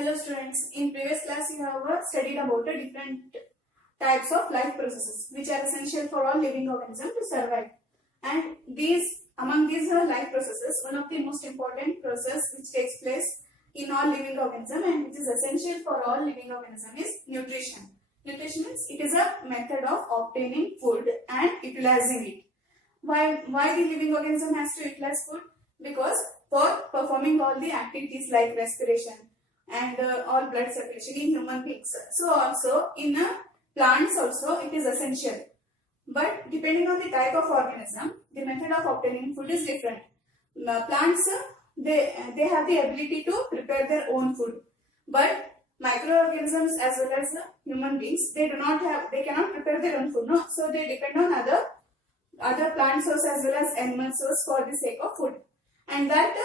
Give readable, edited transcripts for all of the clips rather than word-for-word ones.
Hello students, in previous class you have studied about the different types of life processes which are essential for all living organisms to survive. And among these life processes, one of the most important process which takes place in all living organisms and which is essential for all living organisms is nutrition. Nutrition means it is a method of obtaining food and utilizing it. Why the living organism has to utilize food? Because for performing all the activities like respiration and all blood circulation in human beings. So also in plants also it is essential. But depending on the type of organism, the method of obtaining food is different. Plants they have the ability to prepare their own food, but microorganisms as well as human beings they cannot prepare their own food. No, so they depend on other plant source as well as animal source for the sake of food, and that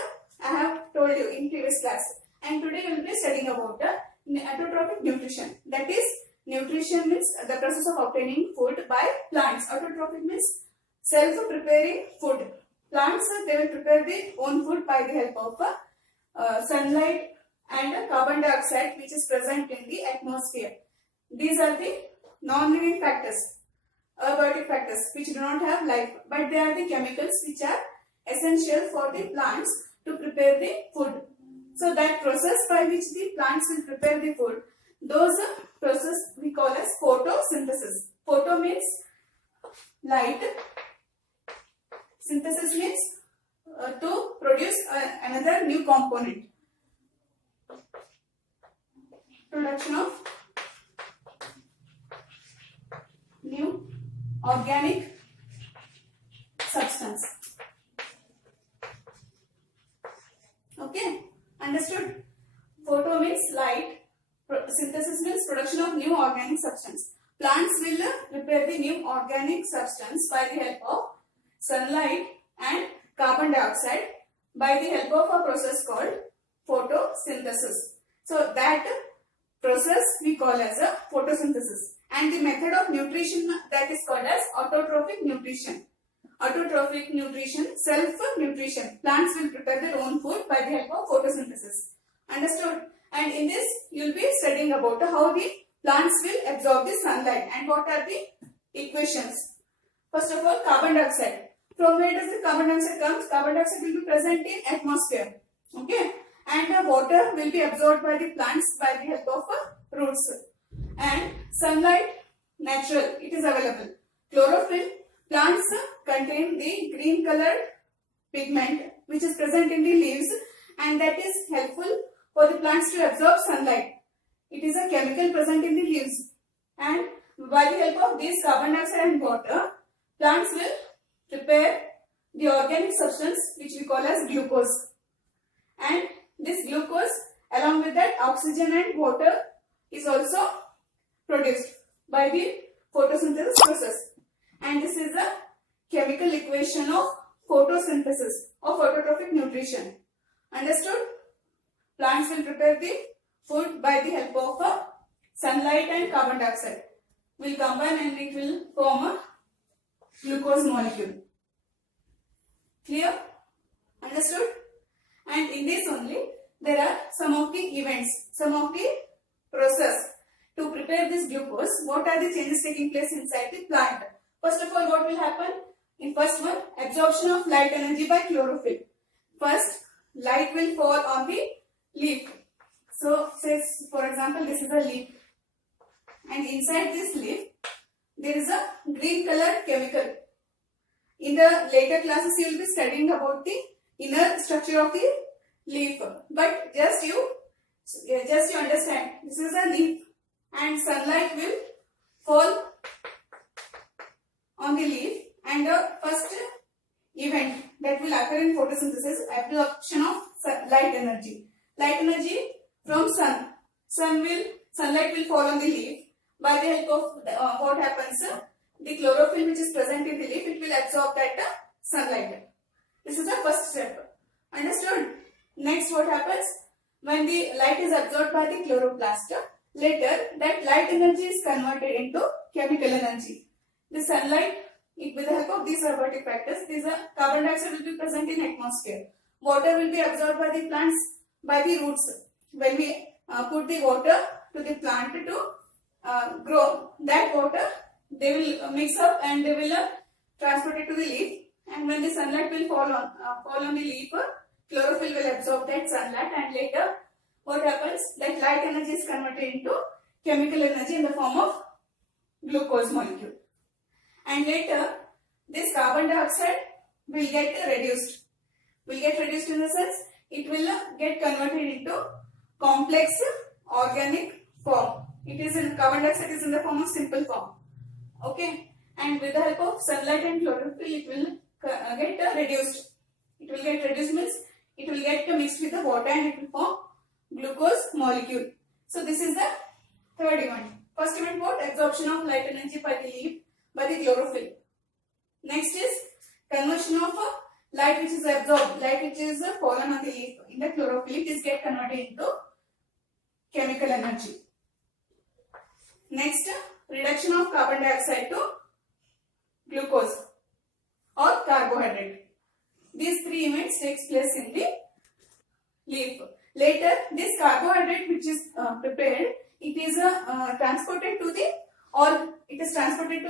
I have told you in previous class. And today we will be studying about the autotrophic nutrition. That is, nutrition means the process of obtaining food by plants. Autotrophic means self-preparing food. Plants they will prepare their own food by the help of sunlight and carbon dioxide which is present in the atmosphere. These are the non-living factors, abiotic factors which do not have life, but they are the chemicals which are essential for the plants to prepare the food. So that process by which the plants will prepare the food, those process we call as photosynthesis. Photo means light, synthesis means to produce another new component. Production of new organic substance. Okay, understood? Photo means light, synthesis means production of new organic substance. Plants will prepare the new organic substance by the help of sunlight and carbon dioxide by the help of a process called photosynthesis. So that process we call as a photosynthesis, and the method of nutrition that is called as autotrophic nutrition. Autotrophic nutrition, self-nutrition. Plants will prepare their own food by the help of photosynthesis. Understood? And in this, you will be studying about how the plants will absorb the sunlight and what are the equations. First of all, carbon dioxide. From where does the carbon dioxide comes? Carbon dioxide will be present in atmosphere. Okay? And water will be absorbed by the plants by the help of roots. And sunlight, natural, it is available. Chlorophyll, plants contain the green colored pigment which is present in the leaves, and that is helpful for the plants to absorb sunlight. It is a chemical present in the leaves, and by the help of this carbon dioxide and water, plants will prepare the organic substance which we call as glucose. And this glucose along with that oxygen and water is also produced by the photosynthesis process. And this is the chemical equation of photosynthesis of autotrophic nutrition. Understood? Plants will prepare the food by the help of sunlight and carbon dioxide. Will combine and it will form a glucose molecule. Clear? Understood? And in this only there are some of the events, some of the process to prepare this glucose. What are the changes taking place inside the plant? First of all, what will happen? In first one, absorption of light energy by chlorophyll. First, light will fall on the leaf. So, say for example, this is a leaf, and inside this leaf, there is a green colored chemical. In the later classes, you will be studying about the inner structure of the leaf. But just you understand, this is a leaf, and sunlight will fall on the leaf, and the first event that will occur in photosynthesis, absorption of light energy. Light energy from sunlight will fall on the leaf. By the help of what happens, the chlorophyll which is present in the leaf, it will absorb that sunlight. This is the first step. Understood? Next, what happens? When the light is absorbed by the chloroplast, later that light energy is converted into chemical energy. The sunlight, with the help of these abiotic factors, carbon dioxide will be present in atmosphere. Water will be absorbed by the plants by the roots. When we put the water to the plant to grow. That water they will mix up and they will transport it to the leaf. And when the sunlight will fall on the leaf, chlorophyll will absorb that sunlight, and later what happens? That light energy is converted into chemical energy in the form of glucose molecule. And later this carbon dioxide will get reduced. Will get reduced in the sense it will get converted into complex organic form. It is in carbon dioxide is in the form of simple form. Okay, and with the help of sunlight and chlorophyll, it will get reduced. It will get reduced means it will get mixed with the water and it will form glucose molecule. So this is the third event. First event what? Absorption of light energy by the leaf by the chlorophyll. Next is conversion of light which is absorbed, light which is fallen on the leaf in the chlorophyll. It is get converted into chemical energy. Next, reduction of carbon dioxide to glucose or carbohydrate. These three events takes place in the leaf. Later, this carbohydrate which is prepared, it is transported to